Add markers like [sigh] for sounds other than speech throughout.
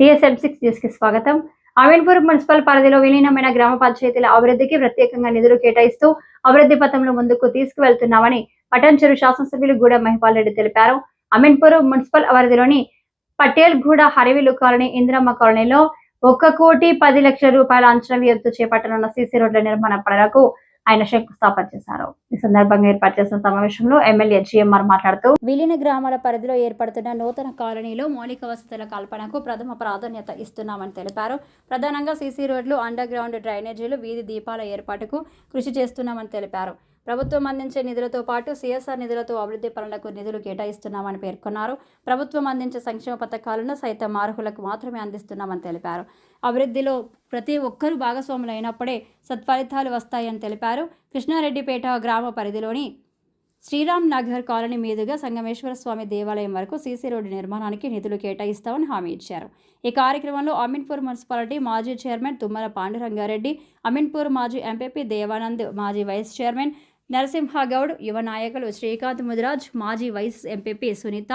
TSM six న్యూస్కి స్వాగతం. Ameenpur municipal పరిధిలో విలీనమైన గ్రామ పంచాయతీల అభివృద్ధికి ప్రత్యేకంగా నిధులు కేటాయిస్తూ అభివృద్ధి పథంలో ముందుకు తీసుకువెళ్తున్నామని పటంచెరు శాసనసభ్యులు గూడ మహిపాల్ రెడ్డి తెలిపారు. అమీన్పూర్ మున్సిపల్ పరిధిలోని పటేల్ గూడ హరివిలు కాలనీ ఇందిరమ్మ కాలనీలో ఒక్క కోటి పది లక్షల రూపాయల అంచనా వ్యయంతో చేపట్టనున్న సీసీ రోడ్ల నిర్మాణ పనులకు ఆయన శంకుస్థాపన చేశారు. ఈ సందర్భంగా ఏర్పాటు చేసిన సమావేశంలో ఎమ్మెల్యే జిఎంఆర్ మాట్లాడుతూ విలీన గ్రామాల పరిధిలో ఏర్పడుతున్న నూతన కాలనీలో మౌలిక వసతుల కల్పనకు ప్రథమ ప్రాధాన్యత ఇస్తున్నామని తెలిపారు. ప్రధానంగా సీసీ రోడ్లు అండర్ గ్రౌండ్ డ్రైనేజీలు వీధి దీపాల ఏర్పాటుకు కృషి చేస్తున్నామని తెలిపారు. ప్రభుత్వం అందించే నిధులతో పాటు సిఎస్ఆర్ నిధులతో అభివృద్ధి పనులకు నిధులు కేటాయిస్తున్నామని పేర్కొన్నారు. ప్రభుత్వం అందించే సంక్షేమ పథకాలను సైతం అర్హులకు మాత్రమే అందిస్తున్నామని తెలిపారు. అభివృద్ధిలో ప్రతి ఒక్కరూ భాగస్వాములు అయినప్పుడే సత్ఫలితాలు వస్తాయని తెలిపారు. కృష్ణారెడ్డిపేట గ్రామ పరిధిలోని శ్రీరామ్ నగర్ కాలనీ మీదుగా సంగమేశ్వర స్వామి దేవాలయం వరకు సీసీ రోడ్డు నిర్మాణానికి నిధులు కేటాయిస్తామని హామీ ఇచ్చారు. ఈ కార్యక్రమంలో అమీన్పూర్ మున్సిపాలిటీ మాజీ చైర్మన్ తుమ్మల పాండురంగారెడ్డి అమీన్పూర్ మాజీ ఎంపీపీ దేవానంద్ మాజీ వైస్ చైర్మన్ నరసింహగౌడ్ యువ నాయకులు శ్రీకాంత్ ముదిరాజ్ మాజీ vice MPP Sunitha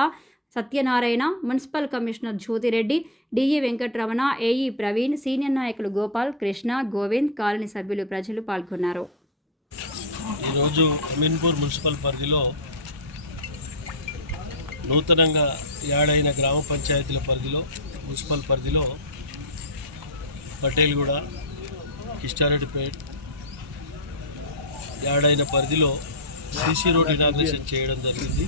Satyanarayana municipal commissioner Jyothireddy DE Venkataramana AE Praveen senior నాయకులు గోపాల్ కృష్ణ గోవింద్ కాలనీ సభ్యులు ప్రజలు పాల్గొన్నారు. ఈరోజు అమీన్పూర్ మున్సిపల్ పరిధిలో నూతనంగా యాడైన గ్రామ పంచాయతీల పరిధిలో మున్సిపల్ పరిధిలో పటేల్గూడ కిష్టారెడ్డిపేట్ ఏడైన పరిధిలో సీసీ రోడ్ ఇనాగ్రేషన్ చేయడం జరిగింది.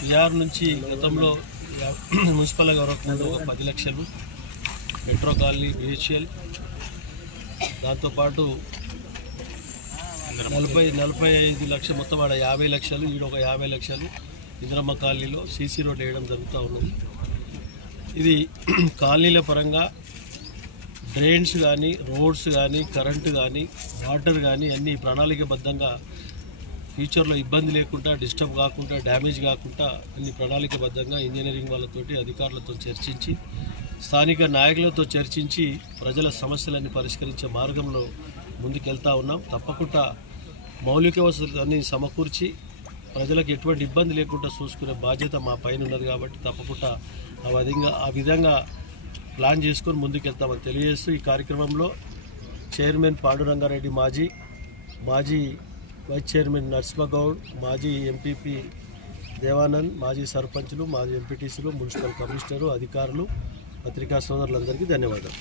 పిఆర్ నుంచి గతంలో [clears throat] మున్సిపల్ గవర్నమెంట్ ఒక పది లక్షలు మెట్రో కాలనీ బిహెచ్ఎల్. దాంతోపాటు నలభై నలభై ఐదు లక్షలు మొత్తం ఆడ యాభై లక్షలు ఈడ ఒక యాభై లక్షలు ఇంద్రమ్మ కాలనీలో సీసీ రోడ్ వేయడం జరుగుతూ ఉన్నది. ఇది [clears throat] కాలనీల పరంగా డ్రైన్స్ కానీ రోడ్స్ కానీ కరెంటు కానీ వాటర్ కానీ అన్నీ ప్రణాళికబద్ధంగా ఫ్యూచర్లో ఇబ్బంది లేకుండా డిస్టర్బ్ కాకుండా డ్యామేజ్ కాకుండా అన్ని ప్రణాళికబద్ధంగా ఇంజనీరింగ్ వాళ్ళతోటి అధికారులతో చర్చించి స్థానిక నాయకులతో చర్చించి ప్రజల సమస్యలన్నీ పరిష్కరించే మార్గంలో ముందుకెళ్తా ఉన్నాం. తప్పకుండా మౌలిక వసతులన్నీ సమకూర్చి ప్రజలకు ఎటువంటి ఇబ్బంది లేకుండా చూసుకునే బాధ్యత మా పైన ఉన్నది కాబట్టి తప్పకుండా ఆ విధంగా ఆ విధంగా ప్లాన్ చేసుకొని ముందుకెళ్తామని తెలియజేస్తూ ఈ కార్యక్రమంలో చైర్మన్ పాండురంగారెడ్డి మాజీ మాజీ వైస్ చైర్మన్ నర్సింహగౌడ్ మాజీ ఎంపీపీ దేవానంద్ మాజీ సర్పంచులు మాజీ ఎంపీటీసీలు మున్సిపల్ కమిషనరు అధికారులు పత్రికా సోదరులందరికీ ధన్యవాదాలు.